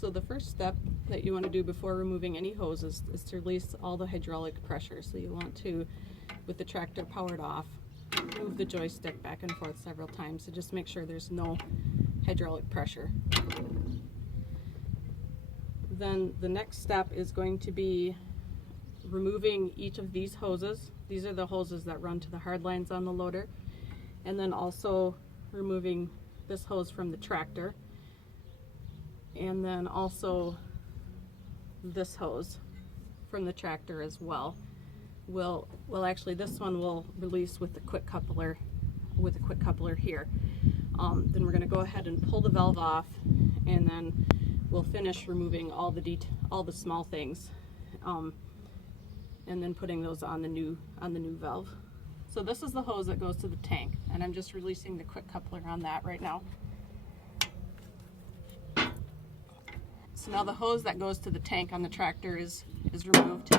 So the first step that you want to do before removing any hoses is to release all the hydraulic pressure. So you want to, with the tractor powered off, move the joystick back and forth several times to just make sure there's no hydraulic pressure. Then the next step is going to be removing each of these hoses. These are the hoses that run to the hard lines on the loader. And then also removing this hose from the tractor. And then also this hose from the tractor as well. Well, actually this one will release with the quick coupler, here. Then we're going to go ahead and pull the valve off, and then we'll finish removing all the small things, and then putting those on the new valve. So this is the hose that goes to the tank, and I'm just releasing the quick coupler on that right now. So now the hose that goes to the tank on the tractor is removed.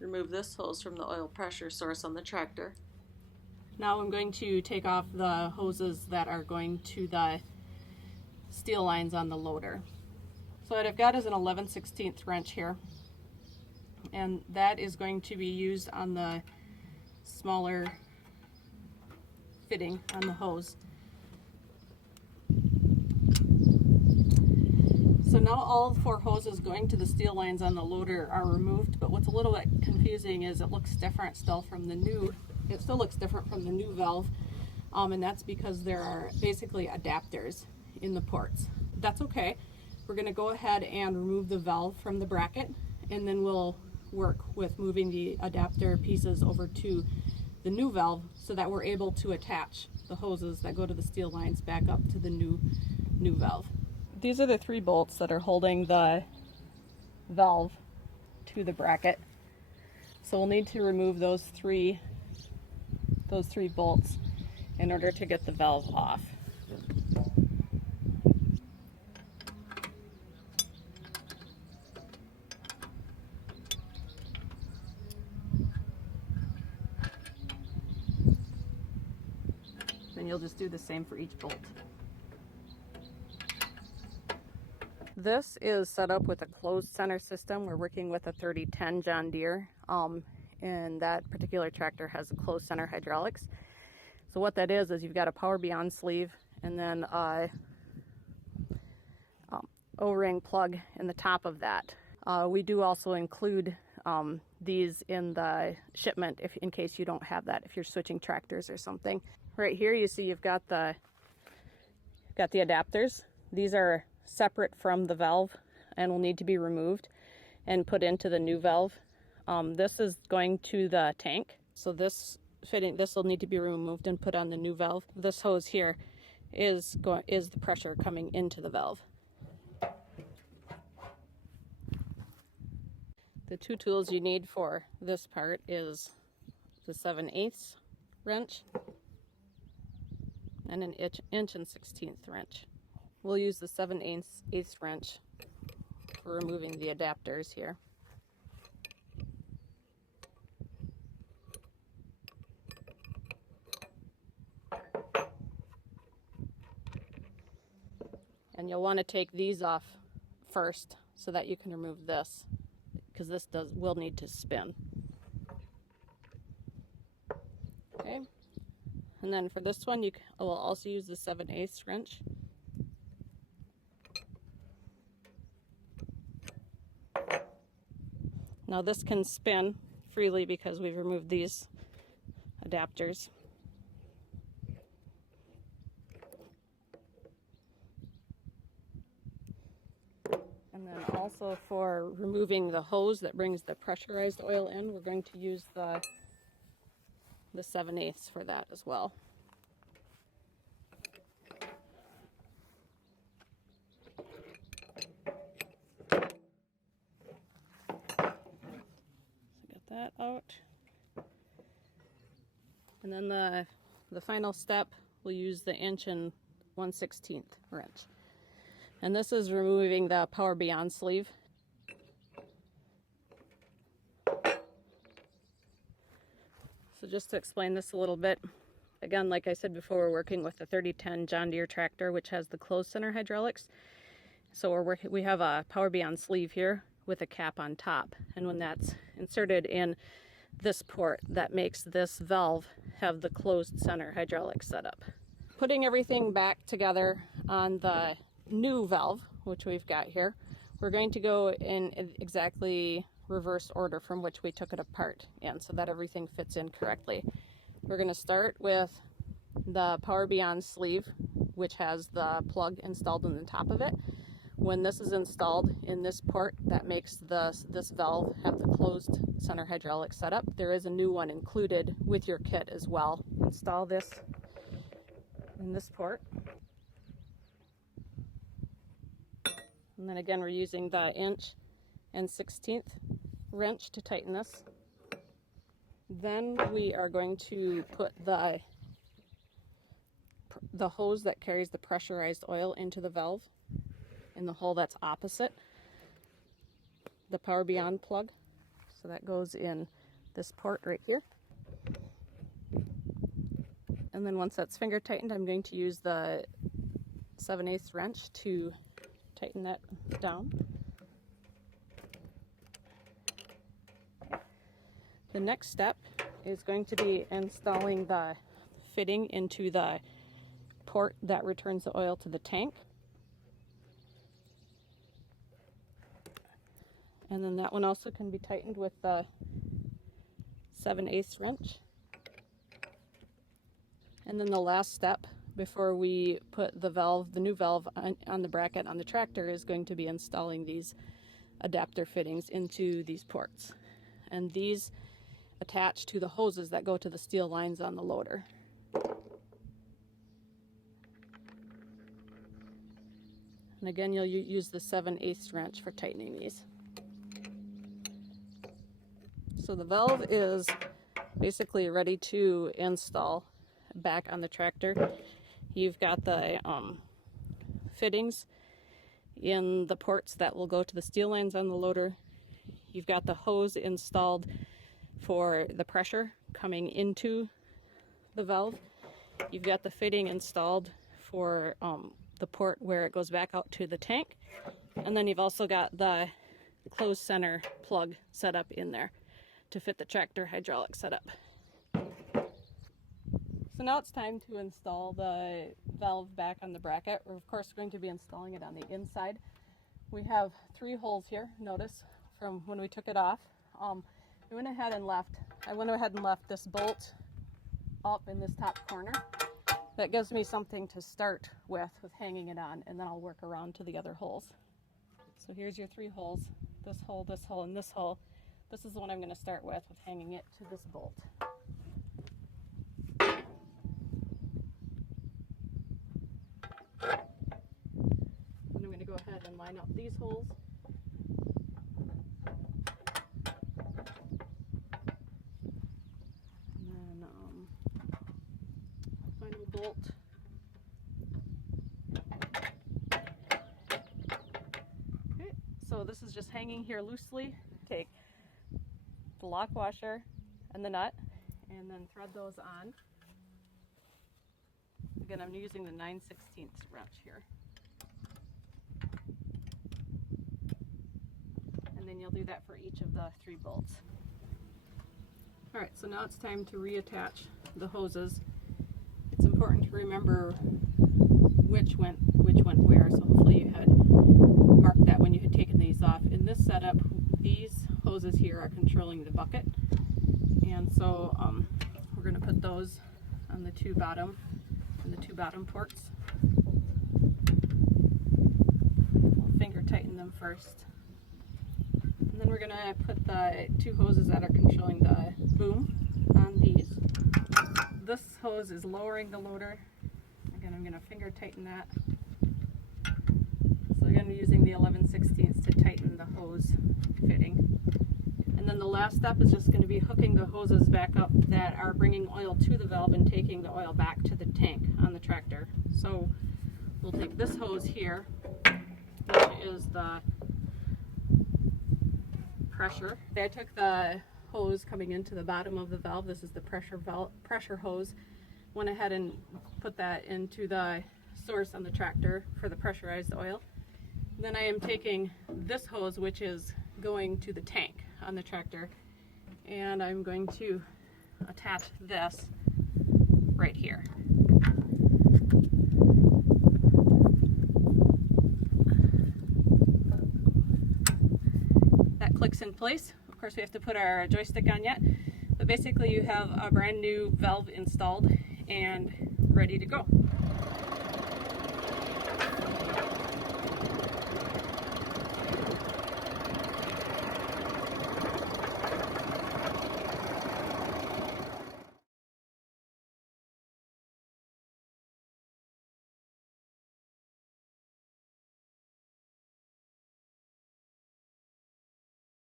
Remove this hose from the oil pressure source on the tractor. Now I'm going to take off the hoses that are going to the steel lines on the loader. So what I've got is an 11/16 wrench here, and that is going to be used on the smaller fitting on the hose. So now all 4 hoses going to the steel lines on the loader are removed, but what's a little bit confusing is it looks different still from the new, it still looks different from the new valve, and that's because there are basically adapters in the ports. That's okay. We're going to go ahead and remove the valve from the bracket, and then we'll work with moving the adapter pieces over to the new valve so that we're able to attach the hoses that go to the steel lines back up to the new valve. These are the 3 bolts that are holding the valve to the bracket. So we'll need to remove those three bolts in order to get the valve off. Then you'll just do the same for each bolt. This is set up with a closed center system. We're working with a 3010 John Deere, and that particular tractor has a closed center hydraulics. So what that is you've got a power beyond sleeve, and then a O-ring plug in the top of that. We do also include these in the shipment in case you don't have that, if you're switching tractors or something. Right here you see you've got the adapters. These are separate from the valve and will need to be removed and put into the new valve. This is going to the tank, so this will need to be removed and put on the new valve. This hose here is the pressure coming into the valve. The 2 tools you need for this part is the 7/8 wrench and an inch and 16th wrench. We'll use the 7/8 wrench for removing the adapters here. And you'll want to take these off first so that you can remove this, because this will need to spin. Okay, and then for this one I will also use the 7/8 wrench. Now this can spin freely because we've removed these adapters. And then also for removing the hose that brings the pressurized oil in, we're going to use the 7/8 for that as well. That out. And then the final step, we'll use the inch and 1/16 wrench. And this is removing the power beyond sleeve. So just to explain this a little bit, Again, like I said before, we're working with a 3010 John Deere tractor, which has the closed center hydraulics. So we have a Power Beyond sleeve here with a cap on top. And when that's inserted in this port, that makes this valve have the closed center hydraulics setup. Putting everything back together on the new valve, which we've got here, we're going to go in exactly reverse order from which we took it apart in, so that everything fits in correctly. We're going to start with the Power Beyond sleeve, which has the plug installed in the top of it. When this is installed in this port, that makes this valve have the closed center hydraulic setup. There is a new one included with your kit as well. Install this in this port. And then again, we're using the 1 1/16" wrench to tighten this. Then we are going to put the hose that carries the pressurized oil into the valve in the hole that's opposite the Power Beyond plug. So that goes in this port right here. And then once that's finger tightened, I'm going to use the 7/8 wrench to tighten that down. The next step is going to be installing the fitting into the port that returns the oil to the tank. And then that one also can be tightened with the 7/8 wrench. And then the last step before we put the new valve on the bracket on the tractor is going to be installing these adapter fittings into these ports. And these attach to the hoses that go to the steel lines on the loader. And again, you'll use the 7/8 wrench for tightening these. So the valve is basically ready to install back on the tractor. You've got the fittings in the ports that will go to the steel lines on the loader. You've got the hose installed for the pressure coming into the valve. You've got the fitting installed for the port where it goes back out to the tank. And then you've also got the closed center plug set up in there to fit the tractor hydraulic setup. So now it's time to install the valve back on the bracket. We're of course going to be installing it on the inside. We have 3 holes here, notice, from when we took it off. I went ahead and left this bolt up in this top corner. That gives me something to start with hanging it on, and then I'll work around to the other holes. So here's your 3 holes, this hole, and this hole. This is the one I'm going to start with hanging it to this bolt. Then I'm going to go ahead and line up these holes. And then final bolt. Okay, so this is just hanging here loosely. Take the lock washer and the nut and then thread those on. Again, I'm using the 9/16 wrench here. And then you'll do that for each of the 3 bolts. Alright, so now it's time to reattach the hoses. It's important to remember which went where, so hopefully you had marked that when you had taken these off. In this setup, these hoses here are controlling the bucket, and so we're going to put those on the 2 bottom ports. We'll finger tighten them first, and then we're going to put the 2 hoses that are controlling the boom on these. This hose is lowering the loader. Again, I'm going to finger tighten that. So again, I'm using the 11/16 to tighten the hose fitting. And then the last step is just going to be hooking the hoses back up that are bringing oil to the valve and taking the oil back to the tank on the tractor. So we'll take this hose here, which is the pressure. I took the hose coming into the bottom of the valve. This is the pressure hose went ahead and put that into the source on the tractor for the pressurized oil. Then I am taking this hose, which is going to the tank on the tractor, and I'm going to attach this right here. That clicks in place. Of course, we have to put our joystick on yet, but basically you have a brand new valve installed and ready to go.